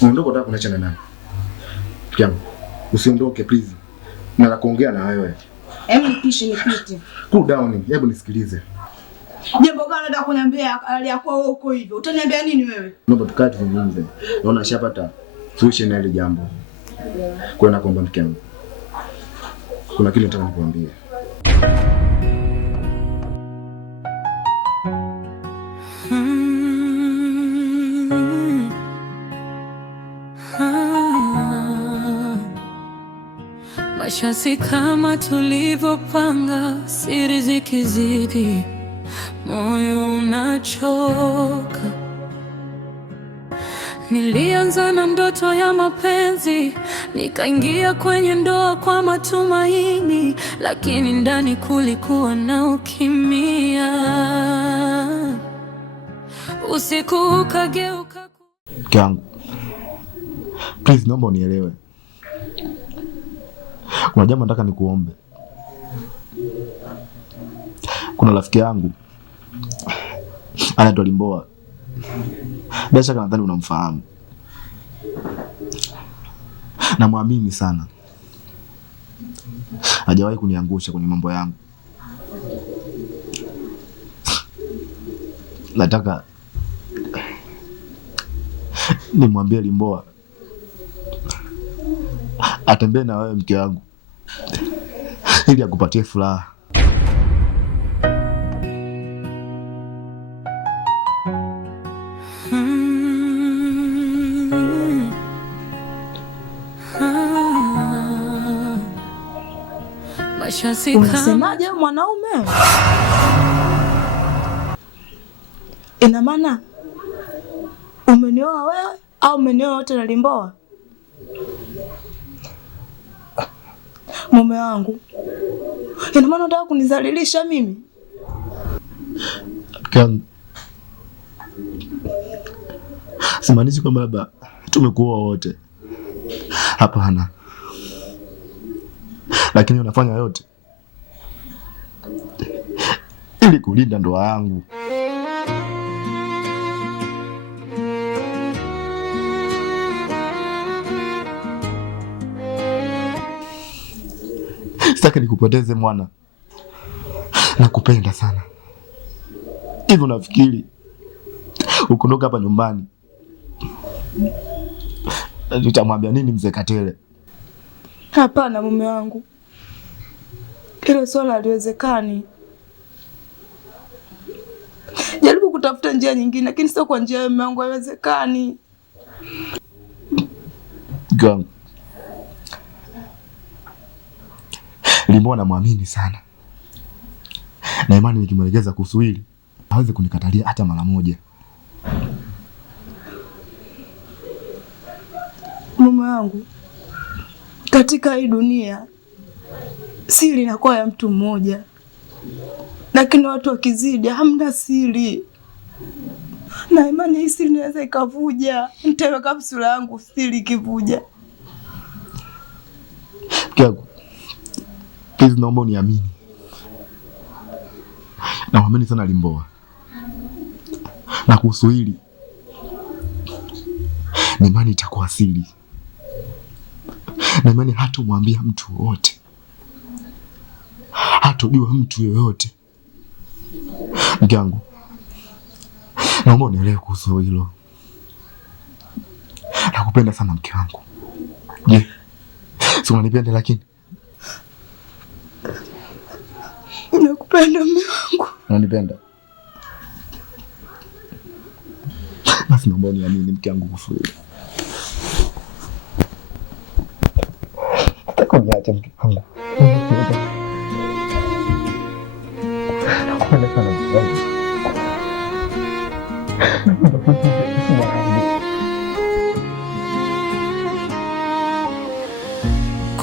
Unaondoka, unataka kuniacha na nani? Kiangu, usiondoke please. Na kuongea na wewe. Hebu nipite. Cool down, hebu nisikilize. Jambo gani unataka kuniambia hali yako wewe uko hivyo? Utaniambia nini wewe? Naomba tukae tuzungumze. Naona shapata solution ya ile jambo. Kwa na kuomba mke wangu. Kuna kitu nataka nikuambie. Maisha si kama tulivyopanga, siri zikizidi moyo unachoka. Nilianza na ndoto ya mapenzi, nikaingia kwenye ndoa kwa matumaini, lakini ndani kulikuwa na ukimya. Usiku ukageuka. Kiangu, please naomba unielewe. Kuna jambo nataka nikuombe. Kuna rafiki yangu anaitwa Limboa. Bila shaka nadhani unamfahamu. Namwamini sana. Hajawahi kuniangusha kwenye mambo yangu. Nataka nimwambie Limboa atembee na wewe mke wangu ili akupatie furaha. Unasemaje mwanaume? Ina maana umenioa wewe au umenioa wote na Limboa? Mume wangu, ina maana unataka kunizalilisha mimi? Simaanishi kwamba labda tumekuoa wote. Hapana. Lakini unafanya yote ili kulinda ndoa yangu. Sitaki nikupoteze mwana. Nakupenda sana. Hivi unafikiri ukondoka hapa nyumbani nitamwambia nini mzee Katele? Hapana mume wangu. Hilo swala haliwezekani. Jaribu kutafuta njia nyingine, lakini sio kwa njia ya mume wangu, haiwezekani. Gang. Limboa namwamini sana. Na imani nikimwelekeza kuhusu hili, hawezi kunikatalia hata mara moja. Mume wangu, katika hii dunia siri inakuwa ya mtu mmoja, lakini watu wakizidi hamna siri. Na imani hii siri inaweza ikavuja. Nitaweka kapsula yangu siri ikivuja. Kiagu, please naomba uniamini. Naamini sana Limboa. Na kuhusu hili, na imani itakuwa siri. Na imani hatumwambia mtu wote. Hatojua mtu yoyote. Mke wangu, naomba unielewe kuhusu hilo. Nakupenda sana mke wangu. Je, si unanipenda lakini? Nakupenda mume wangu. Unanipenda? Basi naomba uniamini mke wangu kuhusu hilo. Niache mke wangu. Nakupenda sana mke wangu.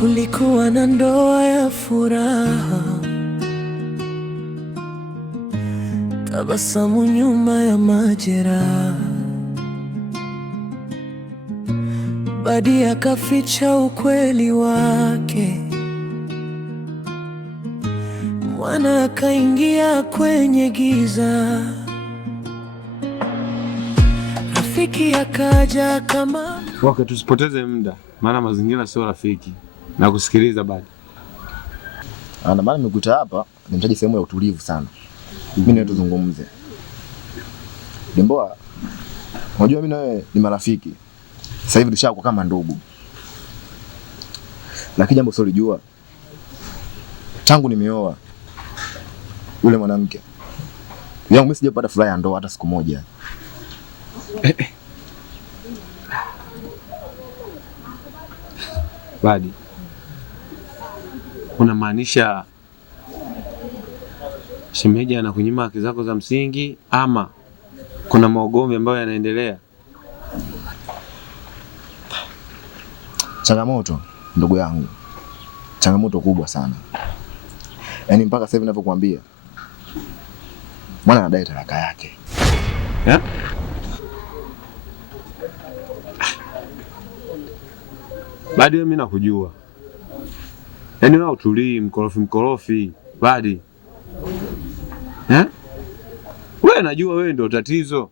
Kulikuwa na ndoa ya furaha, tabasamu nyuma ya majeraha. Badi akaficha ukweli wake, mwana akaingia kwenye giza. Rafiki akaja kama Okay, tusipoteze muda maana mazingira sio rafiki na kusikiliza bado. Ana maana nimekuta hapa, nimtaje sehemu ya utulivu sana. Mimi na tuzungumze. Limboa, unajua mimi na wewe ni marafiki. Sasa hivi tushakuwa kama ndugu. Lakini jambo sio lijua. Tangu nimeoa yule mwanamke, yangu mimi sijapata furaha ya ndoa hata siku moja. Badi, unamaanisha shemeji anakunyima haki zako za msingi ama kuna maogomvi ambayo yanaendelea? Changamoto ndugu yangu, changamoto kubwa sana. Yaani mpaka sasa hivi ninavyokuambia, mwana anadai talaka yake. Yeah? Badi, mimi nakujua. Yaani wewe utulii mkorofi Badi. Wewe najua wewe ndio tatizo.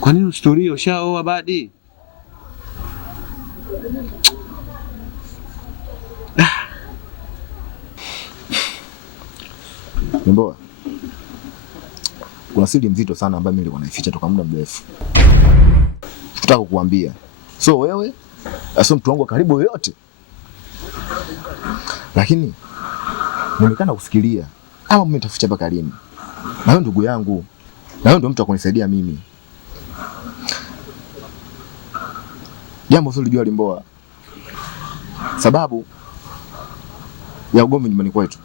Kwa nini usitulie? Ushaoa Badi? Mboa, kuna siri mzito sana ambayo mimi nilikuwa naificha toka muda mrefu. Nataka kukuambia. So wewe, sio mtu wangu wa karibu yoyote. Lakini nimekana kufikiria kama mimi nitaficha mpaka lini? Na wewe ndugu yangu, na wewe ndio mtu wa kunisaidia mimi. Jambo sio lijua Limboa. Sababu ya ugomvi nyumbani kwetu.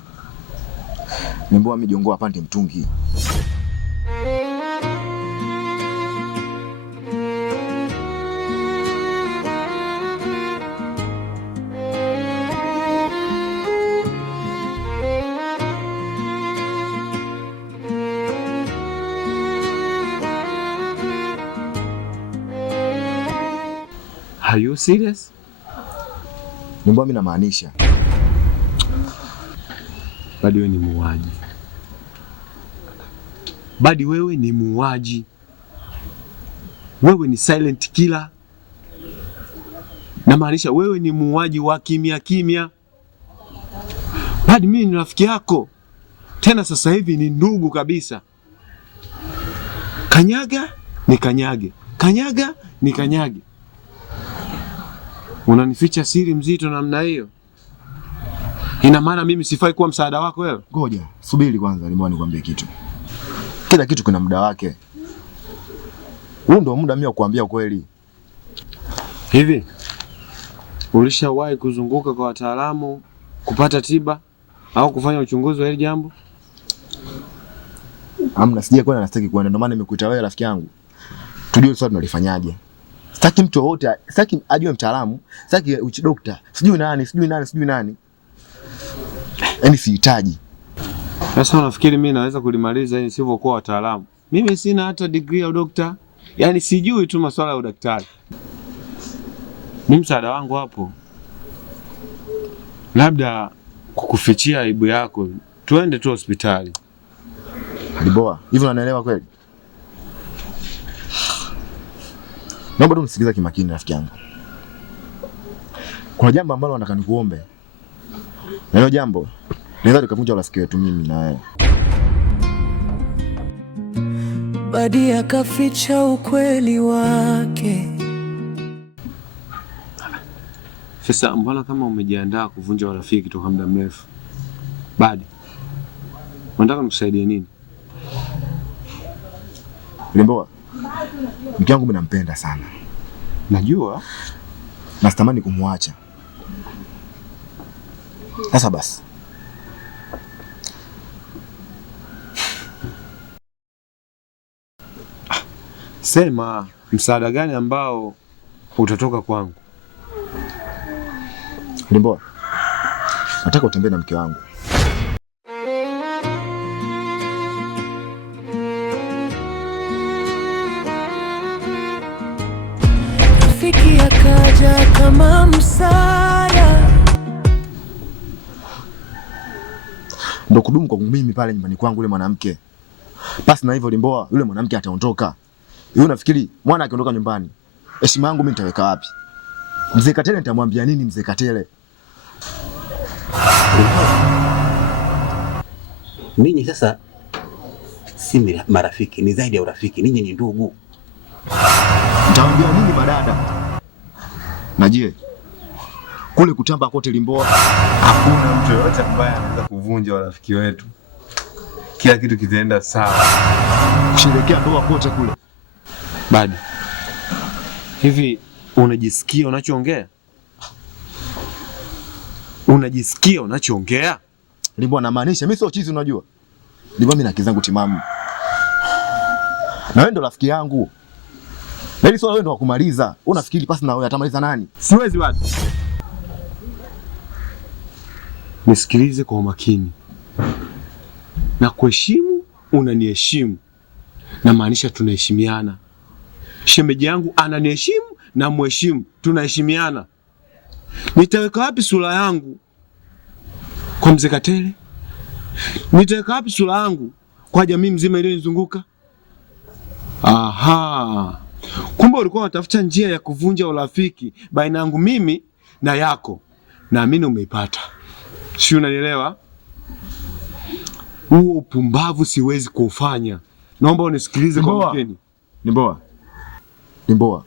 Limboa mijongoa pande mtungi. Are you serious? Limboa mimi namaanisha. Badi, wewe ni muuaji. Badi, wewe ni muuaji. Wewe ni silent killer. Namaanisha wewe ni muuaji wa kimya. Badi, mimi ni rafiki yako. Tena sasa hivi ni ndugu kabisa. Kanyaga ni kanyage. Kanyaga ni kanyage. Unanificha siri mzito namna hiyo? Ina maana mimi sifai kuwa msaada wako wewe? Ngoja, subiri kwanza Limboa nikwambie kitu. Kila kitu kuna muda wake. Huu ndio muda mimi wa kukuambia ukweli. Hivi ulishawahi kuzunguka kwa wataalamu kupata tiba au kufanya uchunguzi wa hili jambo? Hamna, sije kwenda, nastaki kwenda. Ndio maana nimekuita wewe rafiki yangu. Tujue swali tunalifanyaje. Sitaki mtu wote, sitaki ajue mtaalamu, sitaki uchi doctor, sijui nani. Yaani sihitaji. Sasa unafikiri mimi naweza kulimaliza hili sivyokuwa wataalamu? Mimi sina hata degree ya udokta. Yaani sijui tu masuala ya udaktari. Mimi msaada wangu hapo, labda kukufichia aibu yako, tuende tu hospitali. Limboa, hivi unanielewa kweli? Naomba tu msikilize kimakini rafiki yangu. Kuna jambo ambalo nataka nikuombe. Na hilo jambo naweza likavunja urafiki wetu mimi na wewe. Badi akaficha ukweli wake. Sasa mbona kama umejiandaa kuvunja urafiki toka muda mrefu? Badi, unataka nikusaidie nini? Limboa, mke wangu mimi nampenda sana. Najua. Na sitamani kumwacha. Sasa basi. Sema msaada gani ambao utatoka kwangu? Limboa, nataka utembee na mke wangu. Rafiki akaja kama msaada. Ndio kudumu kwa mimi pale nyumbani kwangu yule mwanamke. Basi na hivyo Limboa, yule mwanamke ataondoka. Wewe unafikiri mwana akiondoka nyumbani, heshima yangu mimi nitaweka wapi? Mzee Katele nitamwambia nini mzee Katele? Ninyi sasa si marafiki, ni zaidi ya urafiki. Ninyi ni ndugu. Nitamwambia nini madada? Na je, kule kutamba kote Limboa hakuna mtu yoyote ambaye anaweza kuvunja urafiki wetu. Kila kitu kitaenda sawa. Kusherehekea ndoa kote kule. Bado. Hivi unajisikia unachoongea? Unajisikia unachoongea? Limboa anamaanisha mimi sio chizi unajua. Limboa mimi na kizangu timamu. Na wewe ndo rafiki yangu. Na hili swala wewe ndo wakumaliza. Unafikiri pasi na wewe atamaliza nani? Siwezi bado. Nisikilize kwa umakini. Na kuheshimu unaniheshimu. Na maanisha tunaheshimiana. Shemeji yangu ananiheshimu na muheshimu. Tunaheshimiana. Nitaweka wapi sura yangu kwa mzee Katele? Nitaweka wapi sura yangu kwa jamii mzima iliyonizunguka? Aha. Kumbe ulikuwa unatafuta njia ya kuvunja urafiki baina yangu mimi na yako. Naamini umeipata. Si unanielewa? Huo upumbavu siwezi kuufanya. Naomba unisikilize kwa makini. Limboa.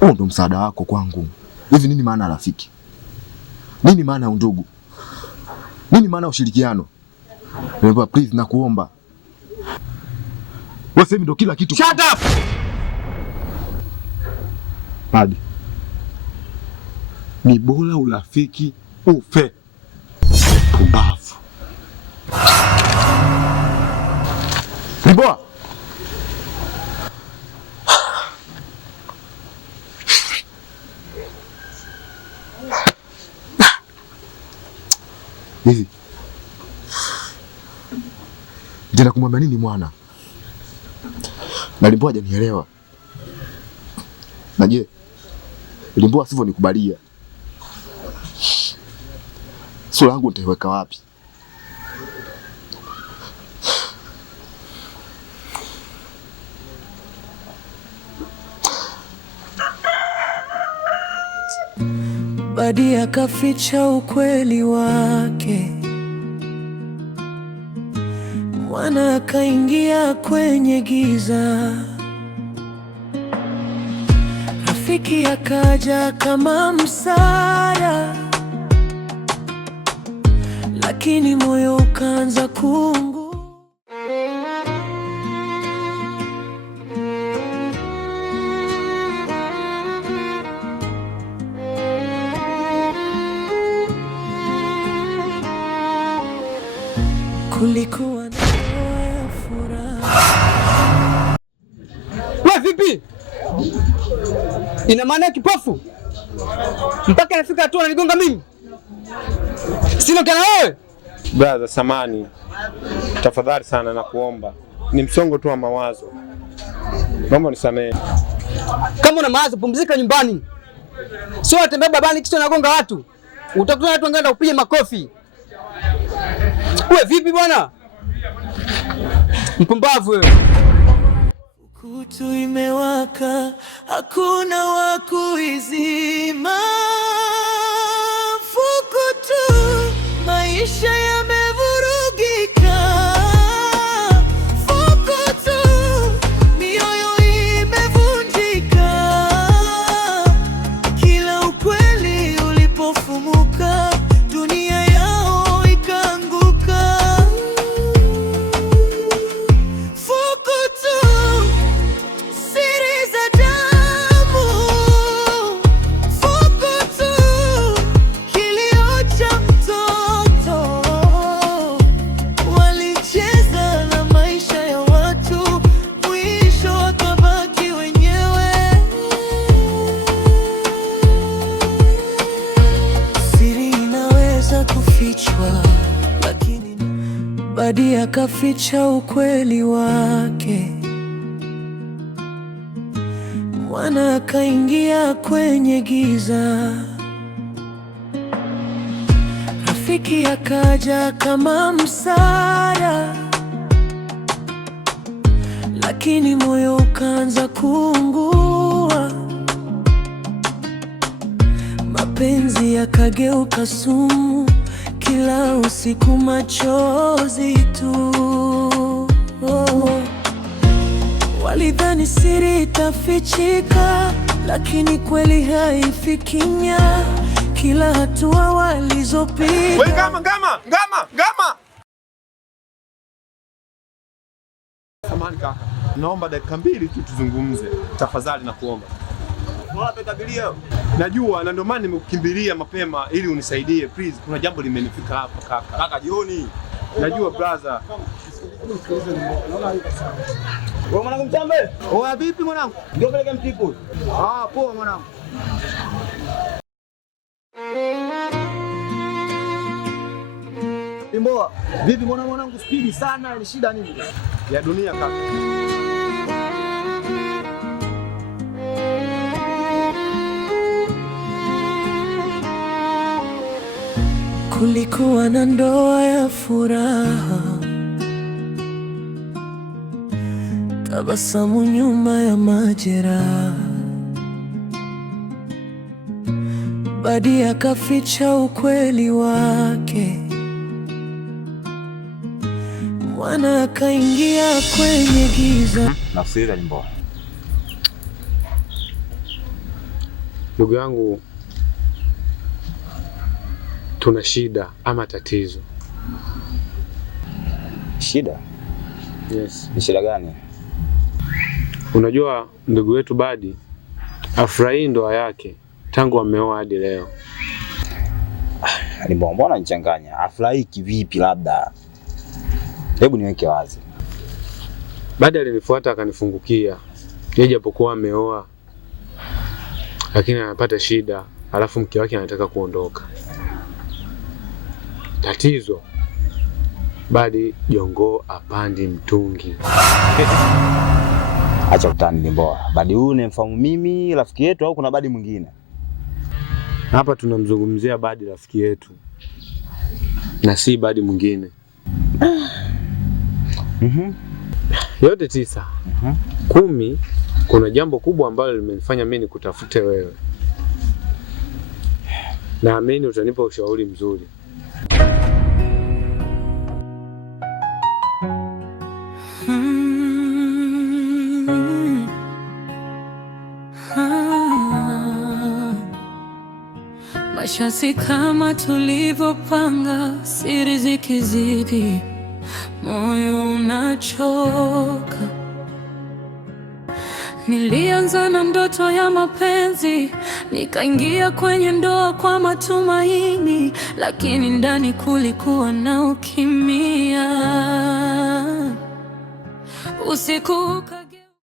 Huo ndo msaada wako kwangu. Hivi nini maana rafiki? Nini maana undugu? Nini maana ushirikiano? Limboa, please nakuomba. Wewe sema ndo kila kitu. Shut up! Hadi. Ni bora urafiki ufe. Pumbavu. Limboa. Hivi. Ndio kumwambia nini mwana? Na Limboa hajanielewa. Na je, Limboa sivyo nikubalia. Sura yangu nitaiweka wapi? Badi akaficha ukweli wake, mwana akaingia kwenye giza. Rafiki akaja kama msaada, lakini moyo ukaanza kuungua. Kulikuwa na furaha. Wewe vipi? Ina maana kipofu? Mpaka nafika hatua unanigonga mimi? Sina kana wewe? Brother, samani. Tafadhali sana na kuomba. Ni msongo tu wa mawazo. Naomba nisamehe. Kama una mawazo pumzika nyumbani. Sio unatembea babani kisha unagonga watu. Utakuta watu wengine kupiga makofi. Wewe vipi bwana? Mpumbavu wewe. Kutu imewaka, hakuna wa kuizima. Fukutu, maisha yamevurugika. Fukutu, mioyo imevunjika. Kila ukweli ulipofumuka, dunia yao ikaanguka. Fukutu, siri za damu. Fukutu, kilio cha mtoto. Walicheza na maisha ya watu, mwisho wakabaki wenyewe. Siri inaweza kufichwa, lakini Badi akaficha ukweli wake, mwana akaingia kwenye giza. Rafiki akaja kama msaada, lakini lakini moyo ukaanza kuungua. Mapenzi yakageuka sumu, kila usiku machozi tu. Walidhani siri itafichika, lakini kweli haifikinya. Kila hatua walizopiga. Wewe ngama. Samahani kaka, naomba dakika mbili tu tuzungumze tafadhali, na kuomba. Najua na ndio maana nimekukimbilia mapema ili unisaidie please. Kuna jambo limenifika hapa kaka. Kaka jioni. Najua brother. Wewe mwanangu Mchambe? Oa vipi mwanangu? Ndio peleka mtiku. Ah, poa mwanangu. Imboa, vipi mwanangu spidi sana, ni shida nini? Ya dunia kaka. Kulikuwa na ndoa ya furaha, tabasamu nyuma ya majeraha. Badi akaficha ukweli wake, mwana akaingia kwenye giza. Nafikiri Limboa. Ndugu yangu, tuna shida ama tatizo. Shida? Yes. Ni shida gani? Unajua ndugu wetu Badi afurahi ndoa yake tangu ameoa hadi leo. Limboa, mbona nichanganya? Afurahi kivipi labda? Hebu niweke wazi. Badi alinifuata akanifungukia. Yeye japokuwa ameoa, lakini anapata shida, alafu mke wake anataka kuondoka. Tatizo, Badi jongo apandi mtungi. Acha utani Limboa. Badi huyu nimfahamu mimi, rafiki yetu, au kuna Badi mwingine? Hapa tunamzungumzia Badi rafiki yetu, na si Badi mwingine. Yote 9. 10, kuna jambo kubwa ambalo limenifanya mimi nikutafute wewe. Naamini utanipa ushauri mzuri. Maisha si kama tulivyopanga, siri zikizidi moyo unachoka. Nilianza na ndoto ya mapenzi, nikaingia kwenye ndoa kwa matumaini, lakini ndani kulikuwa na ukimya. Usiku